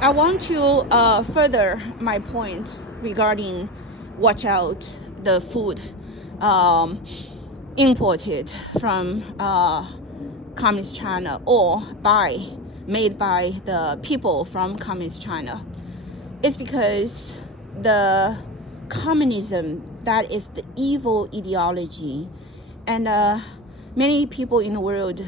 I want to further my point regarding watch out the food imported from Communist China or made by the people from Communist China. It's because the communism, that is the evil ideology, and many people in the world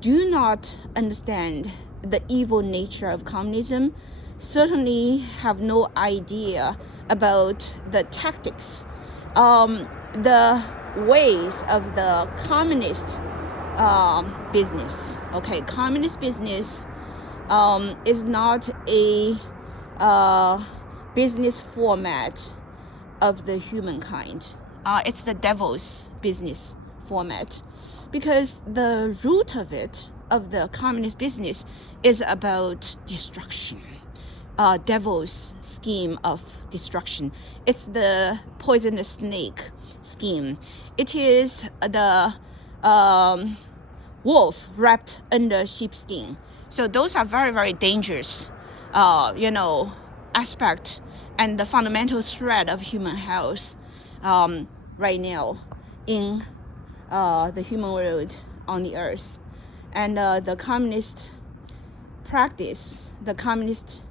do not understand the evil nature of communism, certainly have no idea about the tactics, the ways of the communist business. Okay, communist business is not a business format of the humankind. It's the devil's business format, because the root of it, of the communist business, is about destruction. Devil's scheme of destruction. It's the poisonous snake scheme. It is the wolf wrapped under sheepskin. So those are very, very dangerous, aspect and the fundamental threat of human health right now in the human world on the earth. And the communist practice, the communist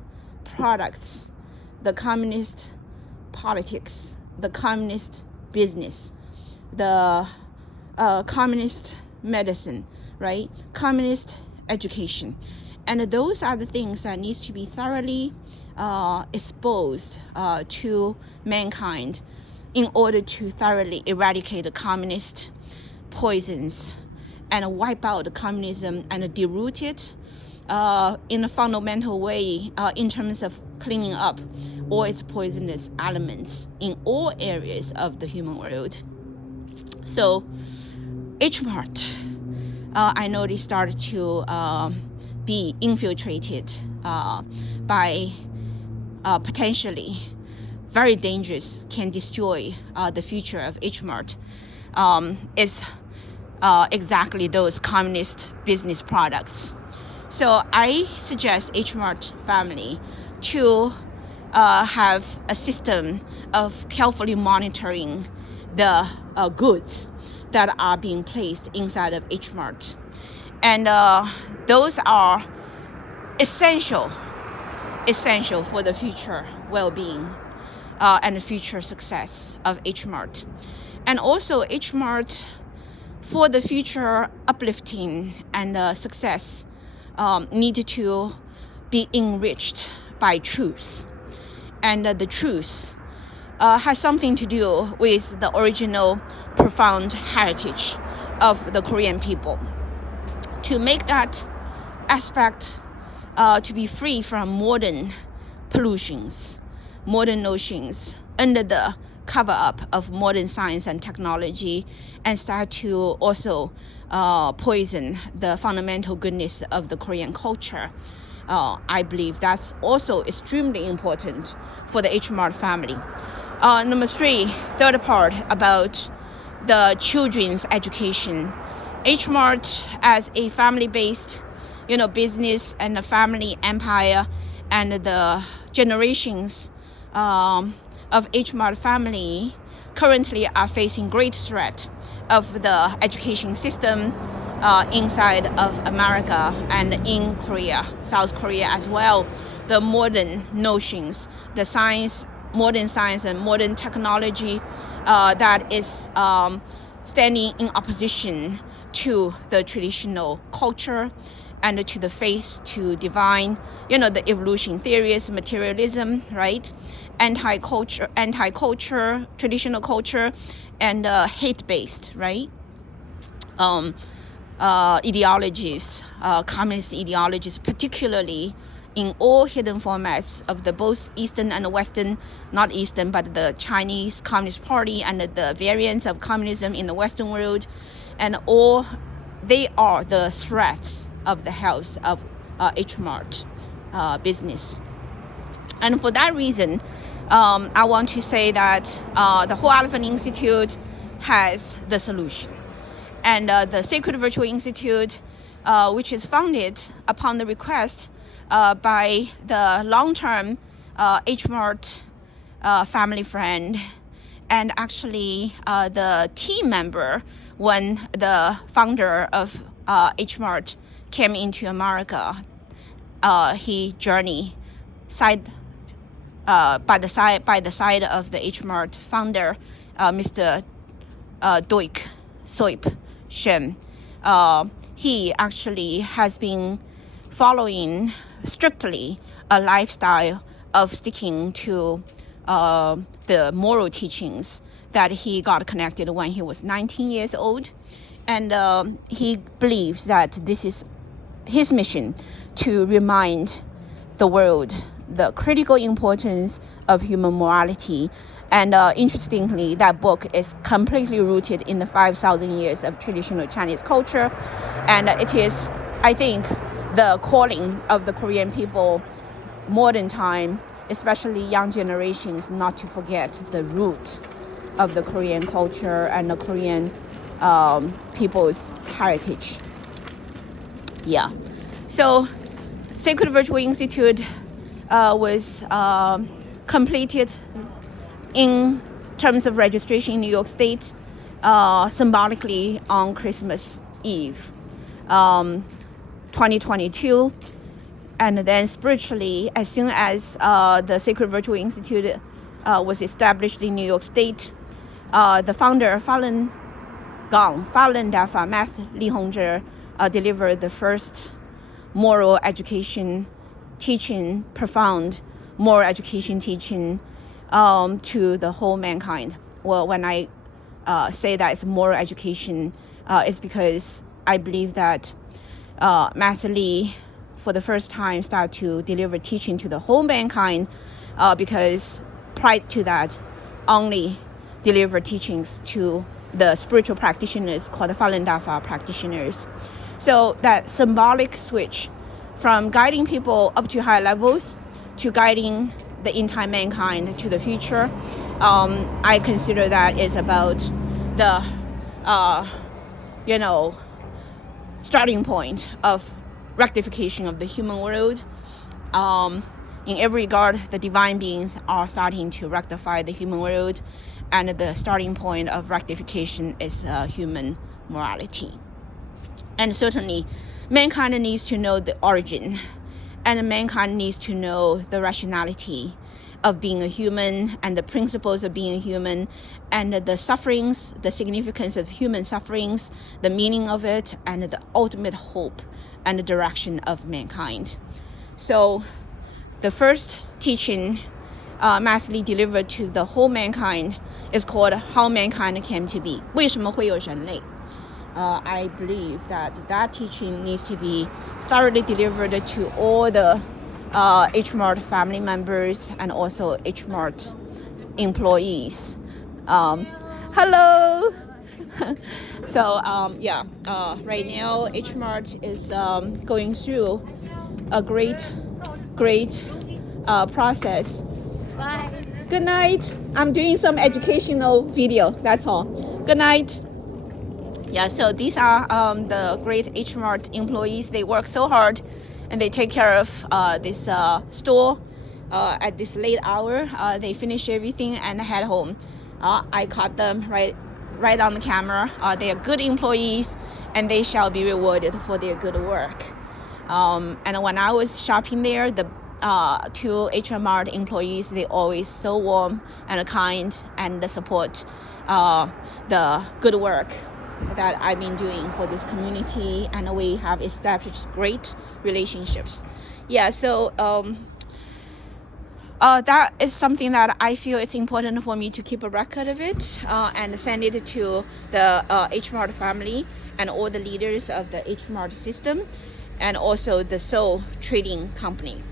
products, the communist politics, the communist business, the communist medicine, right? Communist education. And those are the things that needs to be thoroughly exposed to mankind in order to thoroughly eradicate the communist poisons and wipe out the communism and deroot it in a fundamental way in terms of cleaning up all its poisonous elements in all areas of the human world. So H-Mart, I know they started to be infiltrated by potentially very dangerous, can destroy the future of H-Mart. Is exactly those communist business products. So I suggest H-Mart family to have a system of carefully monitoring the goods that are being placed inside of H-Mart. And those are essential for the future well-being and the future success of H-Mart. And also H-Mart, for the future uplifting and success, need to be enriched by truth. And the truth has something to do with the original profound heritage of the Korean people. To make that aspect to be free from modern pollutions, modern notions, under the cover up of modern science and technology, and start to also poison the fundamental goodness of the Korean culture. I believe that's also extremely important for the H-Mart family. Number three, third part about the children's education. H-Mart as a family-based, business and a family empire, and the generations of H-Mart family currently are facing great threat of the education system inside of America and in Korea, South Korea as well. The modern notions, the science, modern science and modern technology that is standing in opposition to the traditional culture and to the faith, to divine, the evolution theories, materialism, right? Anti-culture, traditional culture, and hate-based, right? Ideologies, communist ideologies, particularly in all hidden formats of the both Eastern and Western, not Eastern, but the Chinese Communist Party and the variants of communism in the Western world, and all they are the threats of the health of H-Mart business. And for that reason, I want to say that the Whole Elephant Institute has the solution. And the Sacred Virtual Institute, which is founded upon the request by the long-term Mart family friend, and actually the team member when the founder of Mart came into America. He journeyed by the side of the Mart founder, Mr. Doik Soip Shem. He actually has been following strictly a lifestyle of sticking to the moral teachings that he got connected when he was 19 years old. And he believes that this is his mission, to remind the world the critical importance of human morality. And interestingly, that book is completely rooted in the 5,000 years of traditional Chinese culture. And it is, I think, the calling of the Korean people, modern time, especially young generations, not to forget the root of the Korean culture and the Korean people's heritage. Yeah. So Sacred Virtual Institute was completed in terms of registration in New York State symbolically on Christmas Eve 2022. And then spiritually, as soon as the Sacred Virtual Institute was established in New York State, the founder, Falun Dafa Master Li Hongzhi, delivered the first moral education teaching, profound moral education teaching to the whole mankind. Well, when I say that it's moral education, it's because I believe that Master Li, for the first time, started to deliver teaching to the whole mankind, because prior to that, only deliver teachings to the spiritual practitioners called the Falun Dafa practitioners. So that symbolic switch from guiding people up to higher levels to guiding the entire mankind to the future, I consider that is about the, starting point of rectification of the human world. In every regard, the divine beings are starting to rectify the human world, and the starting point of rectification is human morality. And certainly, mankind needs to know the origin, and mankind needs to know the rationality of being a human and the principles of being a human, and the sufferings, the significance of human sufferings, the meaning of it, and the ultimate hope and the direction of mankind. So the first teaching Master Li delivered to the whole mankind is called How Mankind Came to Be. 为什么会有人类? I believe that teaching needs to be thoroughly delivered to all the Mart family members and also Mart employees. Hello! So right now Mart is going through a great process. Bye. Good night. I'm doing some educational video, that's all. Good night. Yeah, so these are the great Mart employees. They work so hard and they take care of this store at this late hour. They finish everything and head home. I caught them right on the camera. They are good employees and they shall be rewarded for their good work. And when I was shopping there, the two Mart employees, they always so warm and kind and support the good work that I've been doing for this community, and we have established great relationships. Yeah, so that is something that I feel it's important for me to keep a record of it and send it to the Mart family and all the leaders of the Mart system, and also the Seoul Trading Company.